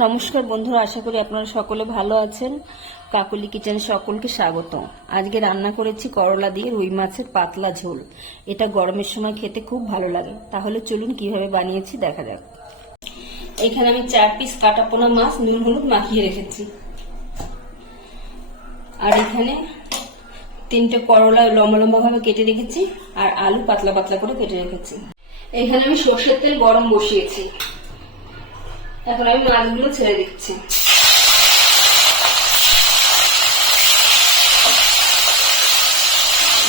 নমস্কার বন্ধুরা, আশা করি আপনারা সকলে ভালো আছেন। কাকুলি কিচেনে সকলকে স্বাগত। আজকে রান্না করেছি করলা দিয়ে রুই মাছের পাতলা ঝোল। এটা গরমের সময় খেতে খুব ভালো লাগে। তাহলে চলুন কিভাবে বানিয়েছি দেখা যাক। এখানে আমি 4 পিস কাটা পোনা মাছ নুন হলুদ মাখিয়ে রেখেছি। আর এখানে 3টে করলা লম্বা লম্বা ভাবে কেটে রেখেছি, আর আলু পাতলা পাতলা করে কেটে রেখেছি। এখানে আমি সরষের তেল গরম বসিয়েছি। এখন আমি মাছগুলো ছেড়ে দিচ্ছি।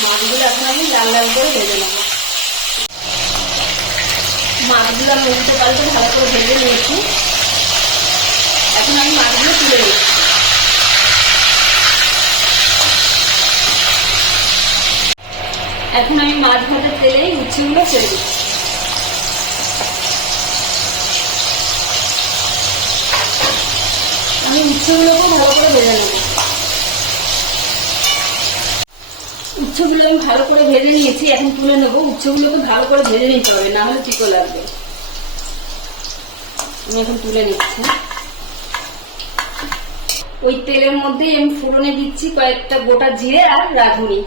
মাছগুলো এখন আমি লাল লাল করে ভেজে নেব। মাছগুলো আমি উল্টে পাল্টে ভালো করে ভেজে নিয়েছি। এখন আমি মাছগুলো তুলে নিচ্ছি। এখন আমি মাছ ভাজার তেলে উচ্ছেগুলো ছেড়ে দিচ্ছি। আমি উচ্ছেগুলোকেও ভালো করে ভেজে নেব। উচ্ছেগুলো আমি ভালো করে ভেজে নিয়েছি, এখন তুলে নেবো। উচ্ছেগুলোকে ভালো করে ভেজে নিতে হবে, না হলে তিতো লাগবে। আমি এখন তুলে নিচ্ছি। ওই তেলের মধ্যেই আমি ফোড়নে দিচ্ছি কয়েকটা গোটা জিরে আর রাঁধুনি।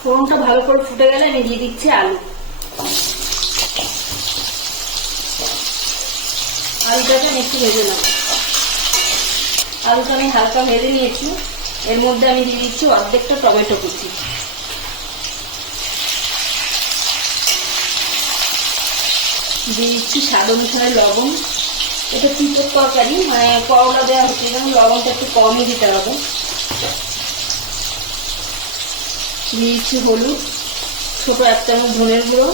ফোড়নটা ভালো করে ফুটে গেলে আমি দিয়ে দিচ্ছি আলু। আলুটাকে আমি একটু ভেজে নেব। আলুটা আমি হালকা ভেজে নিয়েছি। এর মধ্যে আমি দিয়ে দিচ্ছি অর্ধেকটা টমেটো কুচি। দিয়ে দিচ্ছি স্বাদ অনুসারে লবণ। এটা চিতর তরকারি, মানে করলা দেওয়া হচ্ছে, যেমন লবণটা একটু কমই দিতে হবে। দিয়ে দিচ্ছি হলুদ, ছোট 1 চামচ ধনের গুঁড়ো,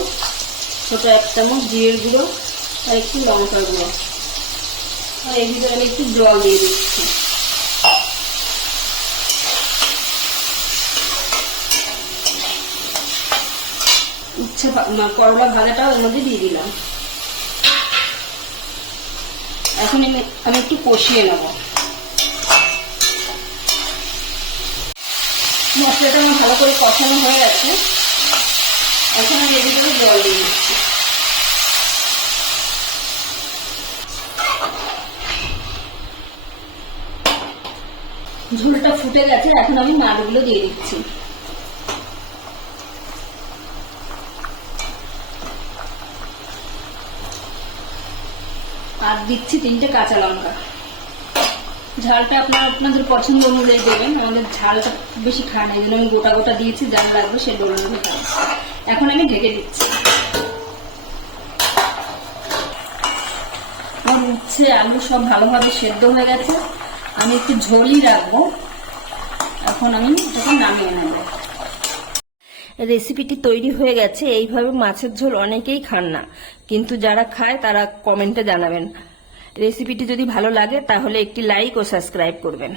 ছোট 1 চামচ জিরের গুঁড়ো, আর একটু লঙ্কার গুঁড়ো। আর এর ভিতরে আমি একটু জল দিয়ে দিচ্ছি। উচ্ছে করলা ভাজাটাও এর মধ্যে দিয়ে দিলাম। এখন আমি একটু কষিয়ে নেব। মশলাটা আমার ভালো করে কষানো হয়ে গেছে। এখন আমি এর ভিতরে জল দিয়ে দিচ্ছি। ঝোলটা ফুটে গেছে, এখন আমি মাছগুলো দিয়ে দিচ্ছি। আর দিচ্ছি 3টে কাঁচা লঙ্কা। ঝালটা আপনাদের পছন্দ অনুযায়ী দেবেন। আমাদের ঝালটা বেশি খায় না, এই জন্য আমি গোটা গোটা দিয়েছি। যার লাগবে সে ডোলে ডোলে খাবে। এখন আমি ঢেকে দিচ্ছি। আমার উচ্ছে আলু সব ভালোভাবে সেদ্ধ হয়ে গেছে। আমি একটু ঝোলই রাখবো। এখন আমি এটাকে নামিয়ে নেব। রেসিপিটি তৈরি হয়ে গেছে। এইভাবে মাছের ঝোল অনেকেই খান না, কিন্তু যারা খায় তারা কমেন্টে জানাবেন। রেসিপিটি যদি ভালো লাগে তাহলে একটি লাইক ও সাবস্ক্রাইব করবেন।